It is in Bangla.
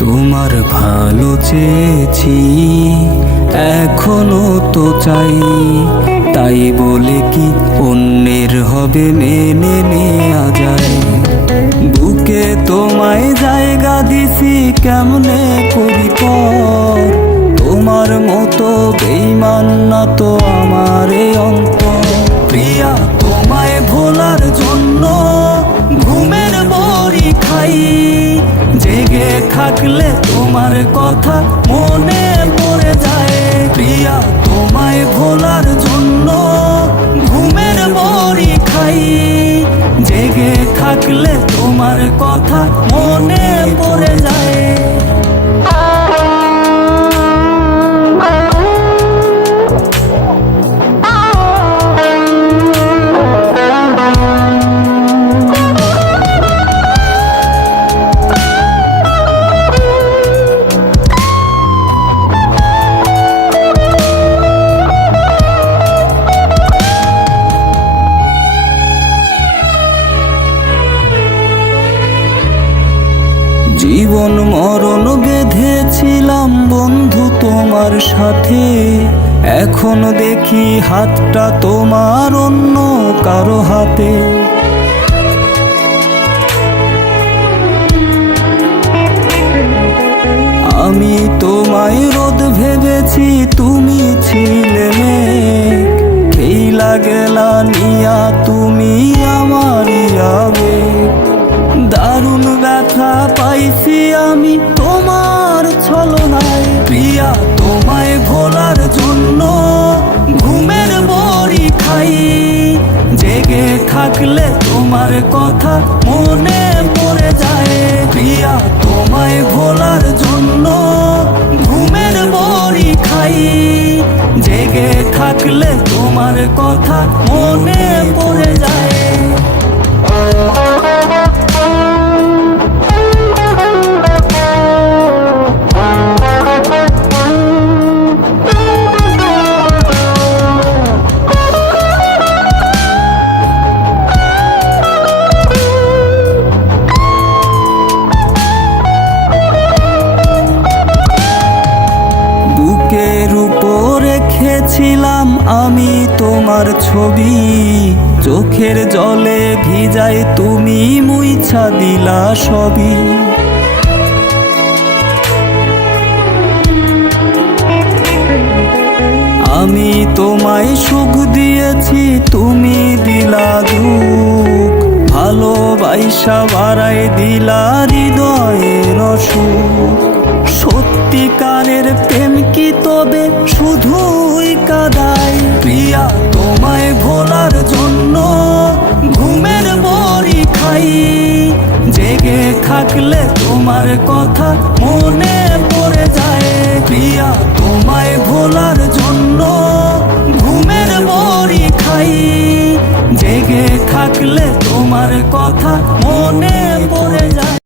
তোমার ভালো চেয়েছি, এখনো তো চাই, তাই বলে কি অন্যের হবে মেনে নেয়া যায়? বুকে তোমায় জায়গা দিছি কেমনে করি পর, তোমার মতো বেঈমান না তো আমার এই অন্তর। প্রিয়া, তোমায় ভোলার জন্য ঘুমের বড়ি খাই, জেগে থাকলে তোমার কথা মনে পড়ে যায়। প্রিয়া, তোমায় ভোলার জন্য ঘুমের বড়ি খাই, জেগে থাকলে তোমার কথা মনে পড়ে যায়। জীবন মরণ বেঁধেছিলাম বন্ধু তোমার সাথে, এখন দেখি হাতটা তোমার অন্য কারো হাতে। আমি তোমায় রোদ ভেবেছি, তুমি ছিলে মেঘ, খেলা গেলা নিয়া তুমি আমারই আবেগ। দারুণ ব্যথা পাইছি আমি তোমার ছলনায়। প্রিয়া, তোমায় ভোলার জন্য ঘুমের বড়ি খাই, জেগে থাকলে তোমার কথা মনে পড়ে যায়। প্রিয়া, তোমায় ভোলার জন্য ঘুমের বড়ি খাই, জেগে থাকলে তোমার কথা মনে পড়ে যায়। বুকের উপর রেখেছিলাম আমি তোমার ছবি, চোখের জলে ভিজায় তুমি মুইছা দিলা সবই। আমি তোমায় সুখ দিয়েছি, তুমি দিলা দুঃখ, ভালোবাসা বাড়াই দিলা হৃদয়ের অসুখ। সত্যিকারের প্রেম কি তবে শুধুই কাদায়? প্রিয়া, তোমায় ভোলার জন্য ঘুমের বড়ি খাই, জেগে থাকলে তোমার কথা মনে পড়ে যায়। প্রিয়া, তোমায় ভোলার জন্য ঘুমের বড়ি খাই, জেগে থাকলে তোমার কথা মনে